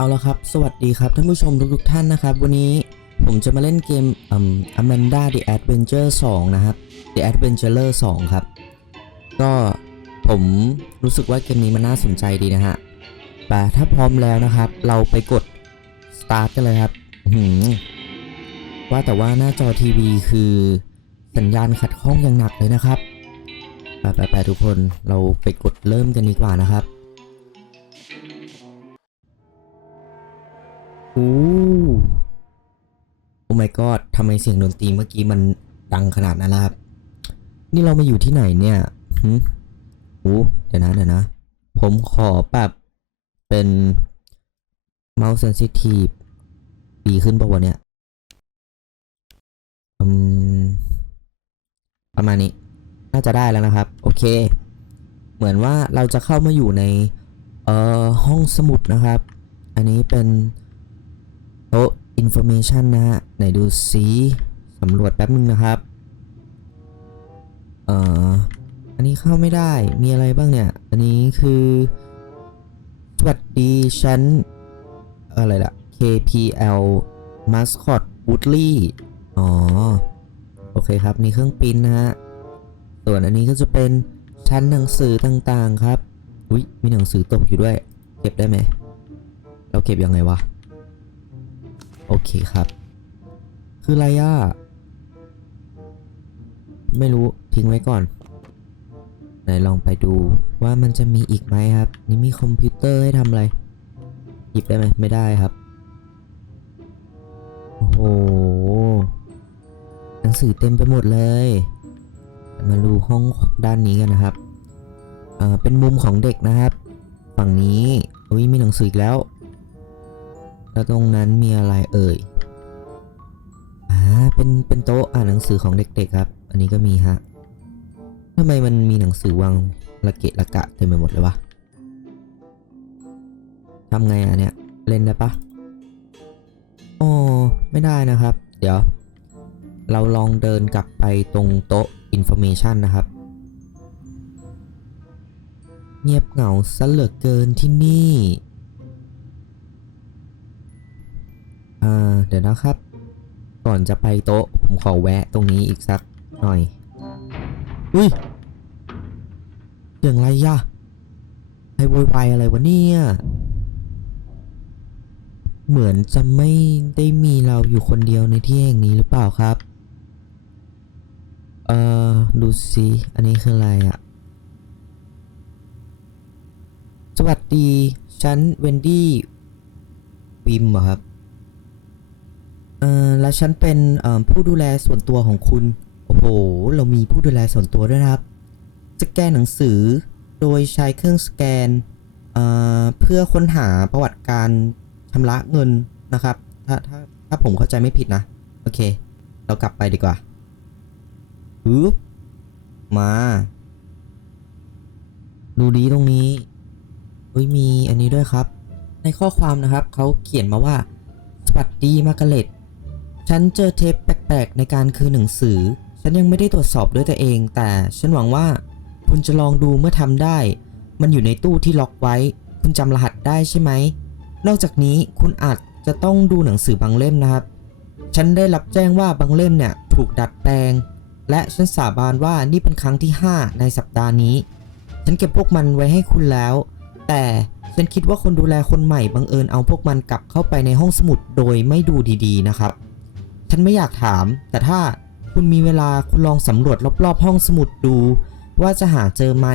เอาละครับ สวัสดีครับท่านผู้ชมทุกๆท่านนะครับ วันนี้ผมจะมาเล่นเกมอืม Amanda the Adventure 2 นะครับ The Adventurer 2 ครับ ก็ผมรู้สึกว่าเกมนี้มันน่าสนใจดีนะฮะปถ้าพร้อมแล้วนะครับ เราไปกด start กันเลยครับหืว่าแต่ว่าหน้าจอทีวีคือสัญญาณขัดข้องอย่างหนักเลยนะครับไปไปทุกคนเราไปกดเริ่มกันดีกว่านะครับ โอ้โอ้ my god ทำไมเสียงดนตรีเมื่อกี้มันดังขนาดนั้นล่ะครับ นี่เรามาอยู่ที่ไหนเนี่ยหึโอ้เดี๋ยวนะเดี๋ยวนะ ผมขอปรับเป็น mouse sensitive ดีขึ้นปะวะเนี่ยอืมประมาณนี้ น่าจะได้แล้วนะครับ โอเค เหมือนว่าเราจะเข้ามาอยู่ใน เอ่อ ห้องสมุดนะครับ อันนี้เป็น โต๊ะ information นะฮะ ไหนดูซิสำรวจแป๊บนึงนะครับ เอ่อ อันนี้เข้าไม่ได้ มีอะไรบ้างเนี่ย อันนี้คือ สวัสดีฉัน อะไรล่ะ KPL Mascot Woodley อ๋อ โอเคครับนี่เครื่องปิ้นนะฮะ ส่วนอันนี้ก็จะเป็นชั้นหนังสือต่างๆครับ อุ๊ย มีหนังสือตกอยู่ด้วย เก็บได้ไหม เราเก็บยังไงวะ โอเคครับ คืออะไรอะไม่รู้ทิ้งไว้ก่อน ไหนลองไปดูว่ามันจะมีอีกไหมครับ นี่มีคอมพิวเตอร์ให้ทำอะไร หยิบได้ไหมไม่ได้ครับ โอ้โห หนังสือเต็มไปหมดเลย มาดูห้องด้านนี้กันนะครับ เอ่อ เป็นมุมของเด็กนะครับ ฝั่งนี้อุ้ยมีหนังสืออีกแล้ว แล้วตรงนั้นมีอะไรเอ่ย อ่า เป็น เป็นโต๊ะอ่านหนังสือของเด็กๆครับ อันนี้ก็มีฮะทำไมมันมีหนังสือวางระเกะระกะเต็มไปหมดเลยวะทำไงอะเนี่ย เล่นได้ปะอ๋อไม่ได้นะครับ เดี๋ยว เราลองเดินกลับไปตรงโต๊ะ information นะครับ เงียบเหงาซะเหลือเกินที่นี่ อ่าเดี๋ยวนะครับ ก่อนจะไปโต๊ะ ผมขอแวะตรงนี้อีกสักหน่อย อุ้ยเสียงอะไรย่ะใครโวยวายอะไรวะเนี่ย เหมือนจะไม่ได้มีเราอยู่คนเดียวในที่แห่งนี้หรือเปล่าครับ เอ่อ ดูสิ อันนี้คืออะไรอะสวัสดี ฉันเวนดี้วิมเหรอครับ เออและฉันเป็นผู้ดูแลส่วนตัวของคุณ โอ้โห เรามีผู้ดูแลส่วนตัวด้วยนะครับ สแกนหนังสือโดยใช้เครื่องสแกนเอ่อเพื่อค้นหาประวัติการชำระเงินนะครับ ถ้าถ้าถ้าผมเข้าใจไม่ผิดนะ โอเค เรากลับไปดีกว่าปึ๊บมา ดูดีตรงนี้เฮ้ยมีอันนี้ด้วยครับ ในข้อความนะครับ เขาเขียนมาว่า สวัสดีมาร์กาเร็ต ฉันเจอเทปแปลกๆ ในการคืนหนังสือ ฉันยังไม่ได้ตรวจสอบด้วยตัวเอง แต่ฉันหวังว่าคุณจะลองดูเมื่อทำได้ มันอยู่ในตู้ที่ล็อกไว้ คุณจำรหัสได้ใช่ไหม นอกจากนี้คุณอาจจะต้องดูหนังสือบางเล่มนะครับ ฉันได้รับแจ้งว่าบางเล่มเนี่ยถูกดัดแปลง และฉันสาบานว่านี่เป็นครั้งที่ 5 ในสัปดาห์นี้ ฉันเก็บพวกมันไว้ให้คุณแล้ว แต่ฉันคิดว่าคนดูแลคนใหม่บังเอิญเอาพวกมันกลับเข้าไปในห้องสมุดโดยไม่ดูดีๆนะครับ ฉันไม่อยากถาม แต่ถ้าคุณมีเวลาคุณลองสำรวจรอบๆ ห้องสมุดดู ว่าจะหาเจอไหม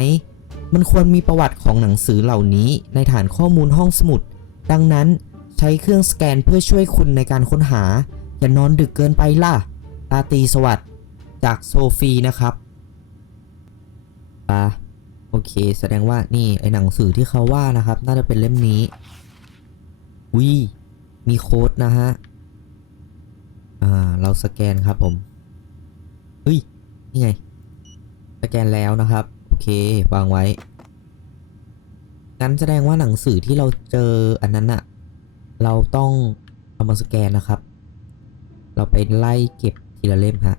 มันควรมีประวัติของหนังสือเหล่านี้ในฐานข้อมูลห้องสมุด ดังนั้นใช้เครื่องสแกนเพื่อช่วยคุณในการค้นหา อย่านอนดึกเกินไปล่ะตาตรีสวัสดิ์จากโซฟีนะครับปะโอเค แสดงว่านี่ไอหนังสือที่เขาว่านะครับ น่าจะเป็นเล่มนี้วิมีโค้ดนะฮะ อ่า เราสแกนครับผมเฮ้ย นี่ไง สแกนแล้วนะครับ โอเค วางไว้ งั้นแสดงว่าหนังสือที่เราเจออันนั้นอะเราต้องเอามาสแกนนะครับ เราไปไล่เก็บทีละเล่มฮะ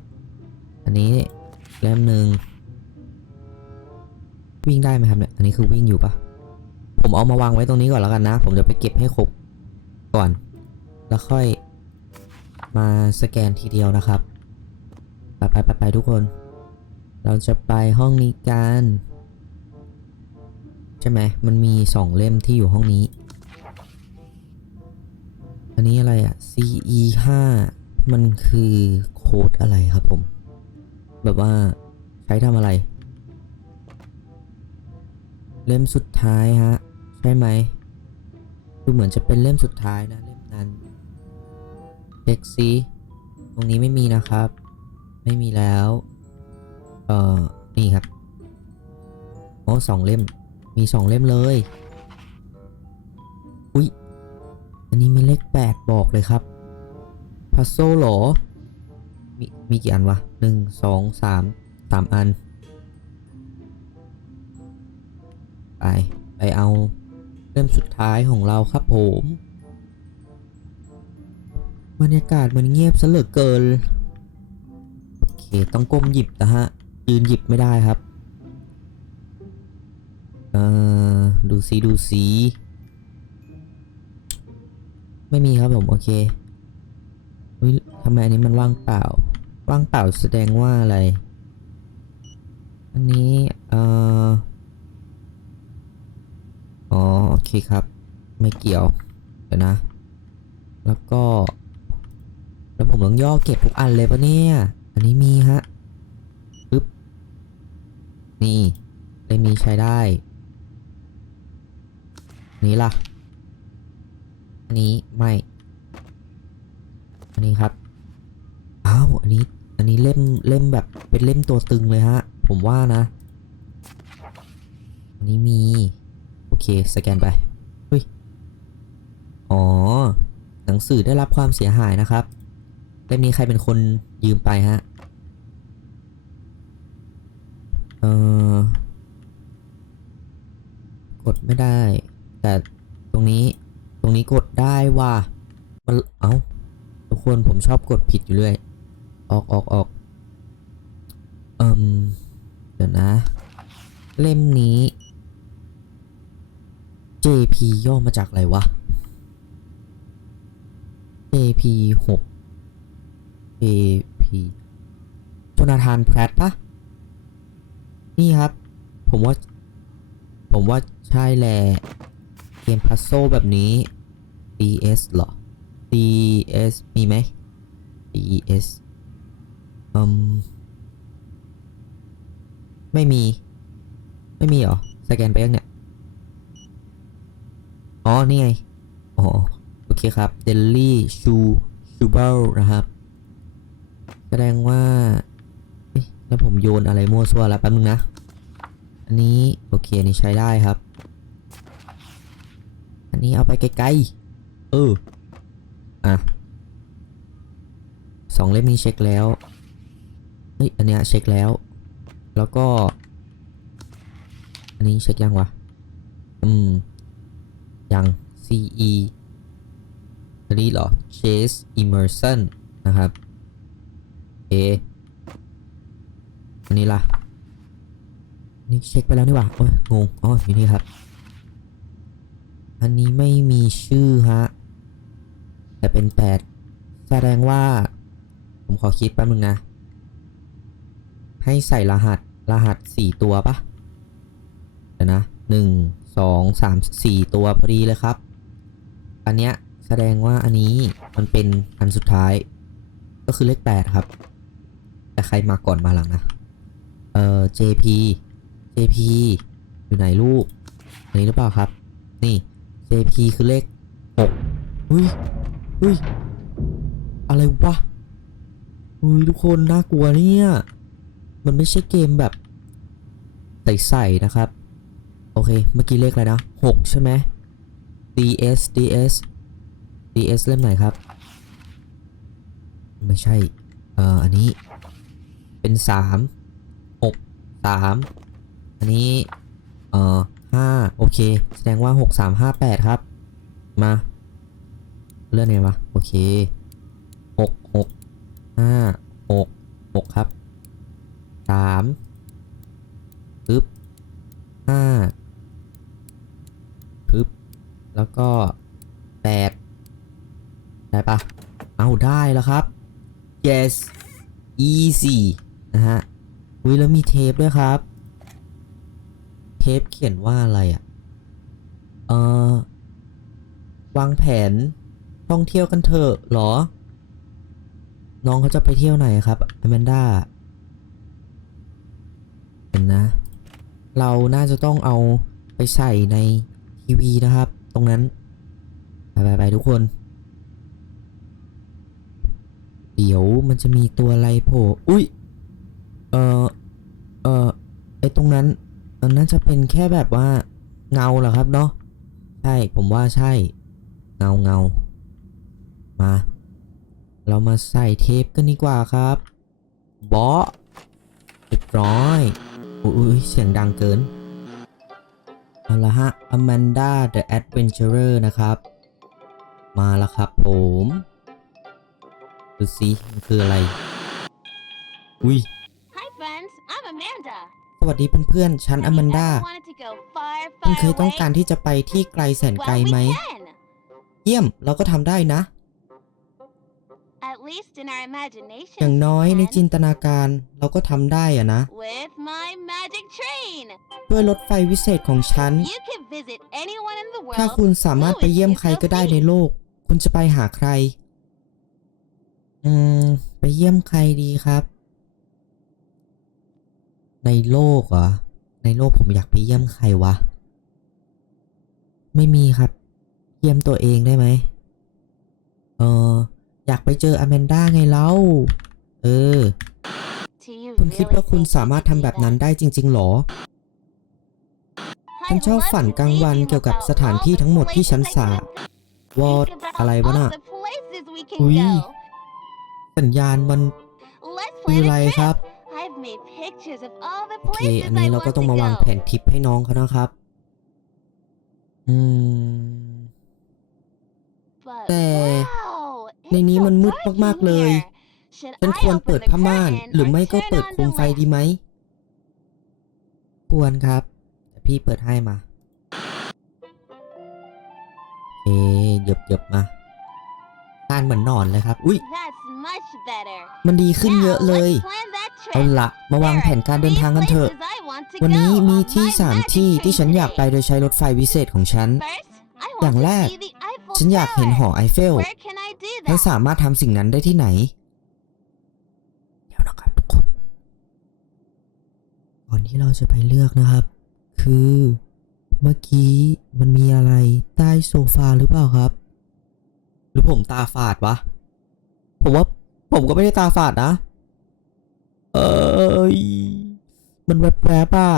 อันนี้เล่มหนึ่งวิ่งได้ไหมครับเนี่ย อันนี้คือวิ่งอยู่ปะผมเอามาวางไว้ตรงนี้ก่อนแล้วกันนะ ผมจะไปเก็บให้ครบก่อน แล้วค่อย มาสแกนทีเดียวนะครับ ไปไปไปไปทุกคน เราจะไปห้องนี้กัน ใช่ไหมมันมีสองเล่มที่อยู่ห้องนี้ อันนี้อะไรอะ CE 5มันคือโค้ดอะไรครับผม แบบว่าใช้ทำอะไร เล่มสุดท้ายฮะ ใช่ไหมดูเหมือนจะเป็นเล่มสุดท้ายนะ เช็คซิตรงนี้ไม่มีนะครับ ไม่มีแล้ว เอ่อ นี่ครับ โอ้สองเล่ม มีสองเล่มเลย อุ๊ยอันนี้มีเลขแปดบอกเลยครับพัซโซหรอ มี มีกี่อันวะหนึ่งสองสามสามอัน ไป ไปเอาเล่มสุดท้ายของเราครับผม บรรยากาศมันเงียบซะเหลือเกิน โอเคต้องก้มหยิบนะฮะ ยืนหยิบไม่ได้ครับเอ่อดูสีดูสี ไม่มีครับผมโอเคอุ้ยทำไมอันนี้มันว่างเปล่า ว่างเปล่าแสดงว่าอะไร อันนี้เอ่ออ๋อโอเคครับ ไม่เกี่ยว เดี๋ยวนะ แล้วก็ แล้วผมต้องย่อเก็บทุกอันเลยปะเนี่ย อันนี้มีฮะปึ๊บ นี่เล่มนี้ใช้ได้อันนี้ล่ะ อันนี้ไม่ อันนี้ครับ อ้าว อันนี้ อันนี้เล่ม เล่มแบบเป็นเล่มตัวตึงเลยฮะ ผมว่านะ อันนี้มี โอเค สแกนไปเฮ้ย อ๋อ หนังสือได้รับความเสียหายนะครับ เล่มนี้ใครเป็นคนยืมไปฮะ เออกดไม่ได้ แต่ตรงนี้ตรงนี้กดได้ว่ามันเอ้าทุกคนผมชอบกดผิดอยู่เรื่อย ออกออกออกเอิมเดี๋ยวนะ เล่มนี้ JP ย่อมาจากอะไรวะ JP 6 JP จนาธานแพรตปะนี่ครับ ผมว่า ผมว่าใช่แหละเกมพัซโซแบบนี้ DS เหรอ DS มีไหม DS อืม ไม่มี ไม่มีเหรอ สแกนไปยังเนี่ย อ๋อ นี่ไง อ๋อ โอเคครับ เดลลี่ ชู ชูเบลนะครับ ดงว่าแล้วผมโยนอะไรมั่วซั่วแล้วแป๊บนึงนะ อันนี้โอเคอันนี้ใช้ได้ครับ อันนี้เอาไปไกลๆ เออ อะสองเล่มนี้เช็คแล้ว เฮ้ย อันเนี้ยเช็คแล้ว แล้วก็ อันนี้เช็คยังวะ อืม ยัง CE อันนี้เหรอ Chase Immersion นะครับ เออันนี้ล่ะ นี่เช็คไปแล้วนี่หว่าโอ้ยงงอ๋ออยู่นี่ครับ อันนี้ไม่มีชื่อฮะ แต่เป็นแปดแสดงว่า ผมขอคิดแป๊บนึงนะ ให้ใส่รหัสรหัสสี่ตัวปะเดี๋ยวนะหนึ่งสองสามสี่ตัวพอดีเลยครับ อันเนี้ยแสดงว่าอันนี้มันเป็นอันสุดท้าย ก็คือเลขแปดครับ แต่ใครมาก่อนมาหลังนะ เอ่อ JP JP อยู่ไหนลูกอันนี้หรือเปล่าครับ นี่ JP คือเลขหกเฮ้ยเฮ้ย อะไรวะเฮ้ยทุกคนน่ากลัวเนี่ย มันไม่ใช่เกมแบบใส่ๆนะครับ โอเค เมื่อกี้เลขอะไรนะหกใช่ไหม DS DS DS เล่มไหนครับ ไม่ใช่ เอ่อ อันนี้ เป็นสามหกสามอันนี้เอ่อห้าโอเค แสดงว่าหกสามห้าแปดครับ มาเลื่อนไงวะ โอเคหกหกห้าหกหกครับสามปึ๊บห้าปึ๊บแล้วก็แปดได้ปะเอาได้แล้วครับ yes easy นะฮะอุ้ยแล้วมีเทปด้วยครับ เทปเขียนว่าอะไรอะ่ะ เออวางแผนท่องเที่ยวกันเถอะหรอ น้องเขาจะไปเที่ยวไหนครับอแมนด้าเห็นนะ เราน่าจะต้องเอาไปใส่ในทีวีนะครับ ตรงนั้น ไปไปไปทุกคน เดี๋ยวมันจะมีตัวอะไรโผล่ อุ้ย เออเออไอตรงนั้นมันน่าจะเป็นแค่แบบว่าเงาเหรอครับเนาะใช่ผมว่าใช่ เงาเงามา เรามาใส่เทปกันดีกว่าครับบอเรียบร้อยอยอุ้ยเสียงดังเกิน เอาละฮะ Amanda the Adventurer นะครับ มาแล้วครับผม ดูสิมันคืออะไร อุ้ย Hi, friends. I'm Amanda. ส วัสดีเพื่อนๆ ฉันอแมนดา Ever wanted to go far, คุณ far เคยต้อง away? การที่จะไปที่ไกลแสนไกล Well, ไหม we can. เยี่ยม เราก็ทำได้นะ At least in our imagination. อย่างน้อยใน we จิ can. นตนาการเราก็ทำได้อะนะ With my magic train. ด้วยรถไฟวิเศษของฉัน You can visit anyone in the ถ้า world. คุณสามารถไปเยี่ยมใครก็ได้ในโลก คุณจะไปหาใคร อืม ไปเยี่ยมใครดีครับ ในโลกเหรอ ในโลกผมอยากไปเยี่ยมใครวะ ไม่มีครับ เยี่ยมตัวเองได้ไหม เออ อยากไปเจออแมนด้าไงเล่า เออ Do you คุณคิด really ว่าคุณ think you สามารถ could ทำ do แบบนั้น that? ได้จริง ๆหรอฉัน I ชอบ love ฝันกลางวัน daydream เกี่ยวกับ about สถานที่ all the ทั้งหมดที่ places ฉัน I สา could วอด Think about อะไรวะ all น่ะ the places we can อุ๊ย go. สัญญาณมัน Let's คือ plan อะไร a ครั trip. บ I've made pictures of all the โอเค places อันนี้ I เราก็ want ต้อง to มาวาง go. แผนทริปให้น้องเขานะครับ อืม But แต่ wow, ใน it's นี้ so มันมืด dark มาก in ๆ เลย here. Should ฉัน I ควร open เปิด the ผ้าม่าน curtain หรือ or ไม่ก็ turn เปิด on โคม the ไฟ lamp? ดีไหม ควรครับแต่พี่เปิดให้มาโอเคเหยบเหยบมาทานเหมือนหนอนเลยครับ อุ้ย That's much better. มันดีขึ้นเยอะ Now เลย let's plan that เอาละมาวางแผนการเดินทางกันเถอะ วันนี้มีที่สามที่ที่ฉันอยากไปโดยใช้รถไฟวิเศษของฉัน อย่างแรก ฉันอยากเห็นหอไอเฟลฉันสามารถทำสิ่งนั้นได้ที่ไหน เดี๋ยวนะครับทุกคนก่อนที่เราจะไปเลือกนะครับ คือเมื่อกี้มันมีอะไรใต้โซฟาหรือเปล่าครับ หรือผมตาฝาดวะ ผมว่าผมก็ไม่ได้ตาฝาดนะ เอยมันแวบๆอะ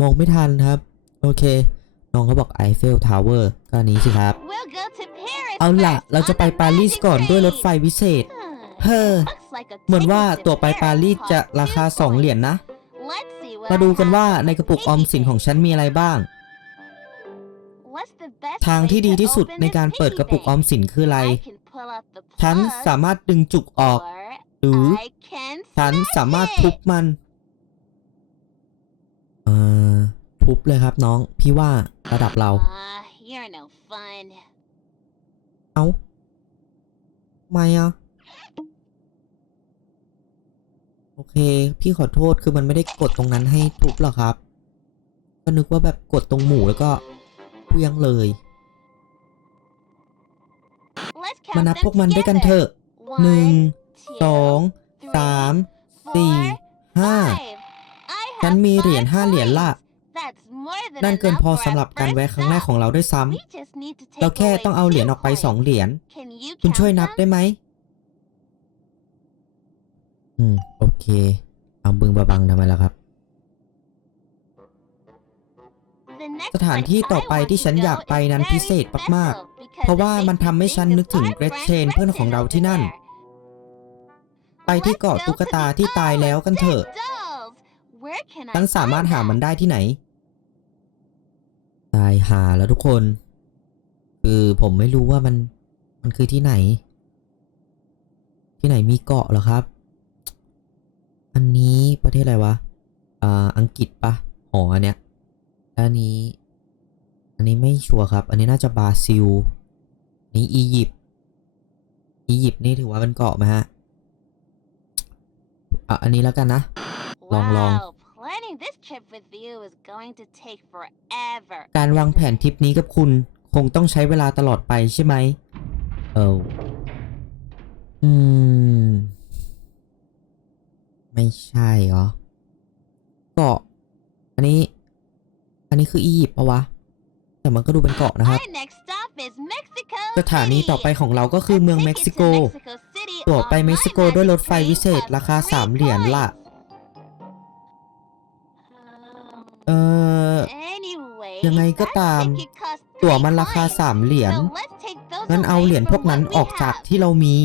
มองไม่ทันครับ โอเค น้องเขาบอกไอเฟลทาวเวอร์ก็อันนี้สิครับ We'll go to Paris เอาล่ะ first เราจะ on ไป the ปารีส magic ก่อนด้วยรถไฟ train. วิเศษ Hmm, เฮ้อ looks like a เหมือนว่า ticket to ตั๋วไปปารีส Paris จะ costs ราคา two 2เหรียญ coins. นะ Let's see what มา I ดูกัน have ว่า on ใน my กระปุกออมสิน piggy ของ bank. ฉันมีอะไรบ้าง What's the best ทาง way ที่ดี to ที่สุด open ใน this การเปิด piggy กระปุกออม bank? สินคืออะไร I can pull out the ฉัน plug, สามารถดึงจุกออก or หรือ I can ฉัน smash สามารถ it. ทุบมัน เอ่อ ทุบเลยครับน้อง พี่ว่าระดับเรา Ah, you're no fun. เอ้าไม่อะโอเค พี่ขอโทษคือมันไม่ได้กดตรงนั้นให้ทุบหรอกครับ ก็นึกว่าแบบกดตรงหมูแล้วก็เพียงเลย Let's มา count นับ them พวกมันด้วยกันเถ together. อะหนึ่ง One, สอง two, สาม three, สี่ four, ห้า five. I ฉัน have มีเหรียญ five ห้าเหรียญละ coins. That's more than นั่นเกิน enough พอ for สำหรับ our การแวะ first ครั้งแรก stop. ของเราด้วยซ้ We just need to ำเรา take แค่ away ต้องเอาเหรียญ two ออกไป coins. สองเหรียญ Can you คุณ count ช่วยนับ them? ได้ไหมอืม โอเค เอาบึงบะบังทำไมล่ะครับ The next สถานที่ place ต่อ I ไป want ที่ to ฉัน go อยากไป is นั้น very พิเศษมาก special ๆเพราะ because ว่า it มัน makes ทำ me ให้ฉัน think นึก of ถึง our เกร friend เชนเพื่อนของเรา Gretchen ที่นั่น over there. ไปที่เกาะ Let's go ตุ๊ก to ตา the ที่ตายแล้วกันเถอะ Isle of Dolls. Where can I ฉันสามารถ find หามัน that? ได้ที่ไหน ตายหาแล้วทุกคน คือผมไม่รู้ว่ามัน มันคือที่ไหน ที่ไหนมีเกาะเหรอครับ อันนี้ประเทศอะไรวะ อ่า อังกฤษปะหออันเนี้ยแล้วอันนี้ อันนี้ไม่ชัวร์ครับ อันนี้น่าจะบราซิล นี่อียิปต์ อียิปต์นี่ถือว่าเป็นเกาะไหมฮะ อะอันนี้แล้วกันนะ Long, long. Wow, planning this trip with you is going to take forever. การวางแผนทริปนี้กับคุณคงต้องใช้เวลาตลอดไปใช่ไหม เอออืม ไม่ใช่เหรอเกาะ อันนี้ อันนี้คืออียิปต์ปะวะ แต่มันก็ดูเป็นเกาะนะครับ Our next stop is Mexico สถานีต่อไปของเราก็คือเมืองเม็กซิโก ตั๋วไปเม็กซิโกด้วยรถไฟวิเศษราคาสามเหรียญละเออยังไงก็ตาม ตั๋วมันราคาสามเหรียญ งั้นเอาเหรียญพวกนั้นออกจากที่เรามี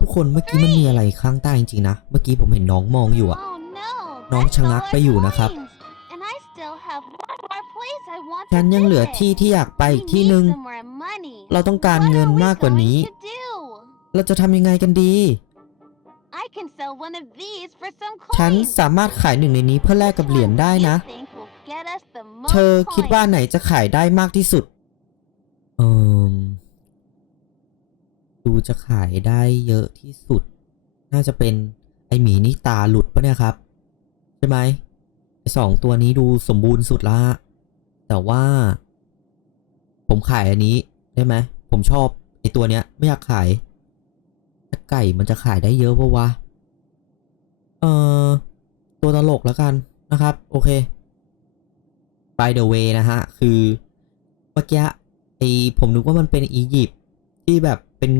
ทุกคนเมื่อกี้มันมีอะไรข้างใต้จริงๆนะ เมื่อกี้ผมเห็นน้องมองอยู่อะน้องชะงักไปอยู่นะครับ ฉันยังเหลือที่ที่อยากไปอีกที่หนึ่ง เราต้องการเงินมากกว่านี้ เราจะทำยังไงกันดี ฉันสามารถขายหนึ่งในนี้เพื่อแลกกับเหรียญได้นะ เธอคิดว่าไหนจะขายได้มากที่สุด เออดูจะขายได้เยอะที่สุด น่าจะเป็นไอหมีนี่ตาหลุดปะเนี่ยครับ ใช่ไหมไอสองตัวนี้ดูสมบูรณ์สุดละ แต่ว่า ผมขายอันนี้ได้ไหม ผมชอบไอตัวเนี้ย ไม่อยากขายแต่ ไก่มันจะขายได้เยอะปะวะ เออตัวตลกแล้วกันนะครับ โอเค by the way นะฮะ คือเมื่อกี้ไอผมนึกว่ามันเป็นอียิปต์ที่แบบเป็น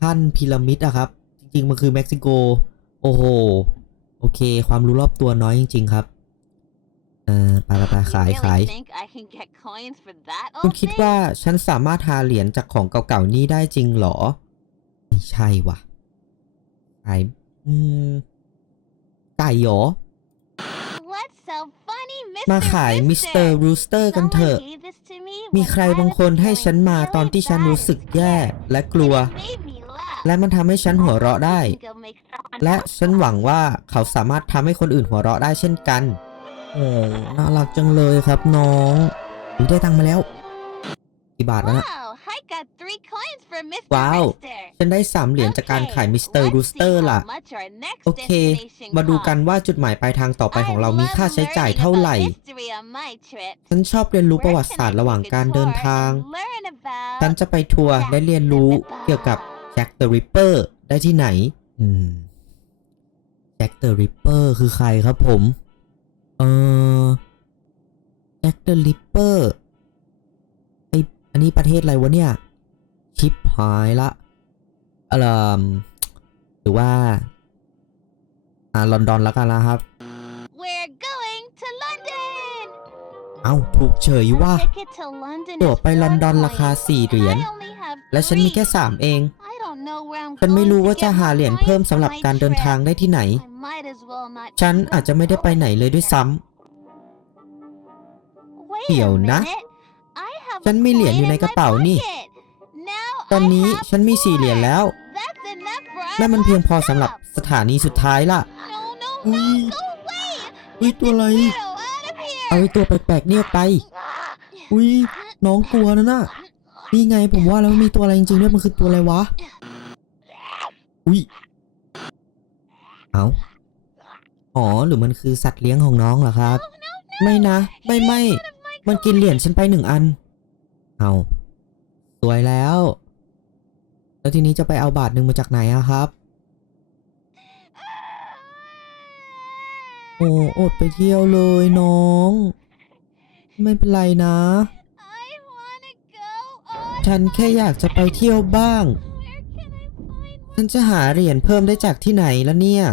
ขั้นพีระมิดอะครับ จริง ๆ มันคือเม็กซิโก โอ้โห โอเค ความรู้รอบตัวน้อยจริง ๆ ครับเอ่อไปไปไปขายขาย คุณคิดว่าฉันสามารถหาเหรียญจากของเก่าๆ นี้ได้จริงเหรอ ไม่ใช่ว่ะขายอืมไก่เหรอ มาขายมิสเตอร์รูสเตอร์กันเถอะ มีใครบางคนให้ฉันมาตอนที่ฉันรู้สึกแย่และกลัว และมันทำให้ฉันหัวเราะได้ และฉันหวังว่าเขาสามารถทำให้คนอื่นหัวเราะได้เช่นกัน โอ้น่ารักจังเลยครับน้องอุ๊ยได้ตังค์มาแล้ว กี่บาทแล้วนะ ว้าว ฉันได้สามเหรียญจากการขายมิสเตอร์รูสเตอร์ล่ะ โอเค มาดูกันว่าจุดหมายปลายทางต่อไปของเรามีค่าใช้จ่ายเท่าไหร่ ฉันชอบเรียนรู้ประวัติศาสตร์ระหว่างการเดินทาง ฉันจะไปทัวร์และเรียนรู้เกี่ยวกับแจ็คเดอะริปเปอร์ได้ที่ไหน อืมแจ็คเดอะริปเปอร์คือใครครับผม เออแจ็คเดอะริปเปอร์ไออันนี้ประเทศอะไรวะเนี่ย ชิปหายละอะไรมหรือว่า อ่าลอนดอนแล้วกันนะครับ We're going to London เอ้าถูกเฉยว่า Ticket to London ตั๋ว is ไปลอนดอน four ราคา points, สี่ and เหรียญ I only have และฉันมีแค่ three. สามเอง I don't know where I'm ฉันไม่ going รู้ to ว่าจะ get หาเหรียญ points เพิ่มสำหรับ for my การเดินทาง trip. ได้ที่ไหน I might as well not ฉัน even อาจจะไม่ได้ไปไหนเลยด้วยซ้ Wait เดี๋ยว a นะ minute. I have ฉัน a มีเหรียญ coin อยู่ใน in กระ my เป๋านี่ อน I นี้ have ฉันมีสี่เหรียญ four. แล้ว That's enough for our นั่นมันเพียงพอ last สำหรับ stop. สถานีสุดท้ายล่ะ No, no, อุ๊ no, ย go away. อุ้ยตัวอะไร Get out of here. เอาไอ้ตัวแปลกๆเนี่ยไป อุ้ยน้องกลัวนะน่ะนี่ไงผมว่าแล้วมันมีตัวอะไรจริงๆด้วยมันคือตัวอะไรวะ อุ้ย เอาอ๋อหรือมันคือสัตว์เลี้ยงของน้องเหรอครับ ไม่นะ ไม่ไม่ มันกินเหรียญฉันไปหนึ่งอัน เอาสวยแล้ว แล้วทีนี้จะไปเอาบาทหนึ่งมาจากไหนอะครับ โอ้อดไปเที่ยวเลยน้อง ไม่เป็นไรนะ ฉันแค่อยากจะไปเที่ยวบ้าง ฉันจะหาเหรียญเพิ่มได้จากที่ไหนแล้วเนี่ย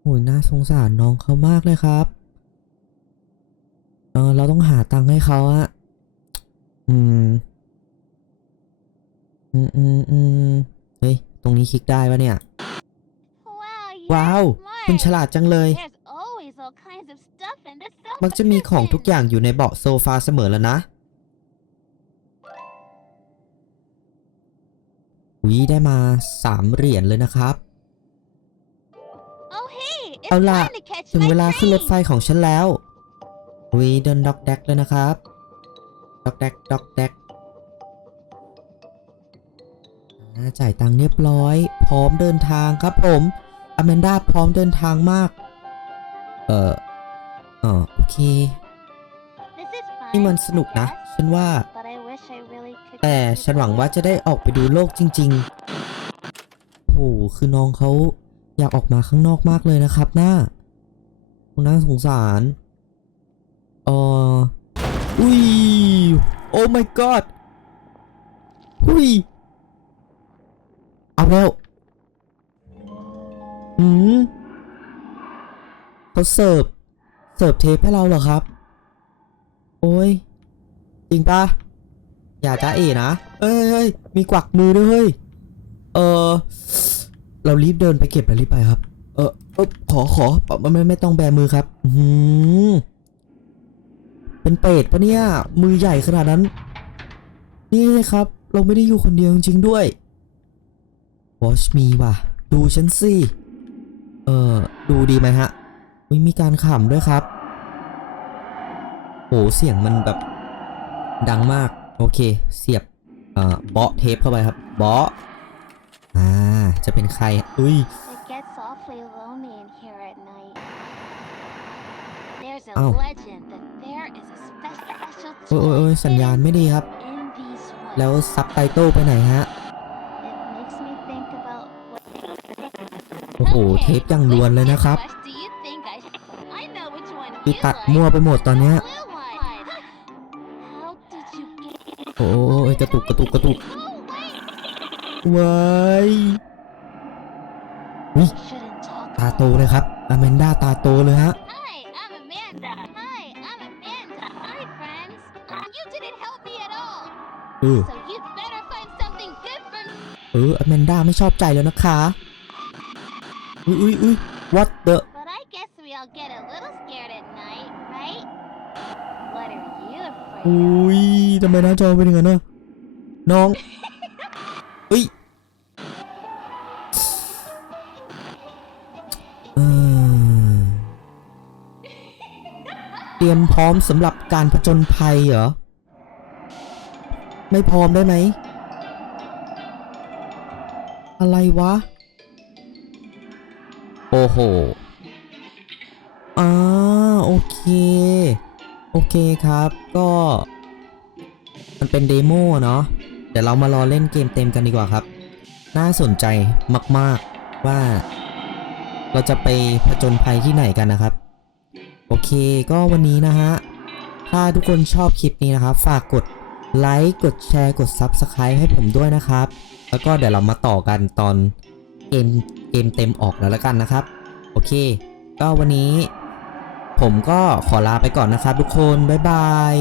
โอ้ยน่าสงสารน้องเขามากเลยครับ เออเราต้องหาตังค์ให้เขาอะอืม อืมอืมอืมเฮ้ย ตรงนี้คลิกได้ปะเนี่ย Wow, ว้าว you're คุณฉ smart. ลาดจังเลย There's always all kinds of stuff in the sofa มักจะมีของทุก cushion. อย่างอยู่ในเบาะโซฟาเสมอแล้วนะวิได้มาสามเหรียญเลยนะครับ Oh hey, it's เอาล่ะ time to catch ถึง my เวลาขึ้นรถไฟ train. ของฉันแล้ววิเดินด็อกแดกเลยนะครับด็อกแดกด็อกแดก อ่าจ่ายตังค์เรียบร้อย พร้อมเดินทางครับผมอแมนดาพร้อมเดินทางมาก เอออ๋อโอเค This is fun. นี่มันสนุกนะ yes, ฉันว่า But I wish I really could. แต่ฉันหวังว่าจะได้ออกไปดูโลกจริงๆโอ้โหคือน้องเขาอยากออกมาข้างนอกมากเลยนะครับหน้าน่าสงสารเอออุ้ย โอ้ my god อุ้ย เอาแล้ว อืมเขาเสิร์ฟ เสิร์ฟเทปให้เราเหรอครับ โอ้ย จริงปะอย่าจ้าเอ๋นะ เอ้ยเฮ้ยมีกวักมือด้วยเฮ้ย เออ เรารีบเดินไปเก็บแล้วรีบไปครับ เออเออขอขอไม่ไม่ไม่ต้องแบมือครับ อือหือเป็นเป็ดปะเนี่ย มือใหญ่ขนาดนั้น นี่ครับ เราไม่ได้อยู่คนเดียวจริงด้วย Watch me ว่ะ ดูฉันสิ เออดูดีไหมฮะอุ๊ยมีการขำด้วยครับ โห เสียงมันแบบ ดังมาก โอเค เสียบ เอ่อ เบาะเทปเข้าไปครับ เบาะอ่า จะเป็นใคร อุ้ย It gets awfully lonely in here at night. There's a Ow. legend that there is a special โอ้ยโอ้ยโอ้ย toy สัญญาณไม่ดีครับ in these woods. แล้วซับไตเติลไปไหนฮะ อ้โห เทปยังลวนเลยนะครับ Which do you think I should- I know which one คือ you ตัด like. มั่วไปหมดตอนเนี้ย Blue one. How did you get โอ้ยกระตุกกระตุกกระตุก Oh, wait. ว้าย We shouldn't talk ตาโตเลยครับอแมนดาตาโตเลยฮะ Hi, I'm Amanda. Hi, I'm Amanda. Hi, friends. Um, you didn't help me at all. เออ So you'd better find something good for me. เอออแมนดาไม่ชอบใจแล้วนะคะ อุ้ยอุ้ยอุ้ย what the But I guess we all get a little scared at night, right? What are you afraid อุ้ยทำไมหน้าจอเป็นอย่างนั้นนะน้องเฮ้ยเออเตรียมพร้อมสำหรับการผจญภัยเหรอ ไม่พร้อมได้ไหม อะไรวะ โอ้โหอ่าโอเค โอเคครับ ก็ มันเป็นเดโมเนาะ เดี๋ยวเรามารอเล่นเกมเต็มกันดีกว่าครับ น่าสนใจมาก ๆ ว่า เราจะไปผจญภัยที่ไหนกันนะครับ โอเค ก็วันนี้นะฮะ ถ้าทุกคนชอบคลิปนี้นะครับ ฝากกดไลค์ กดแชร์ กด Subscribe ให้ผมด้วยนะครับ แล้วก็เดี๋ยวเรามาต่อกันตอนเกม เกมเต็มออกแล้วละกันนะครับ โอเค ก็วันนี้ ผมก็ขอลาไปก่อนนะครับทุกคน บ๊ายบาย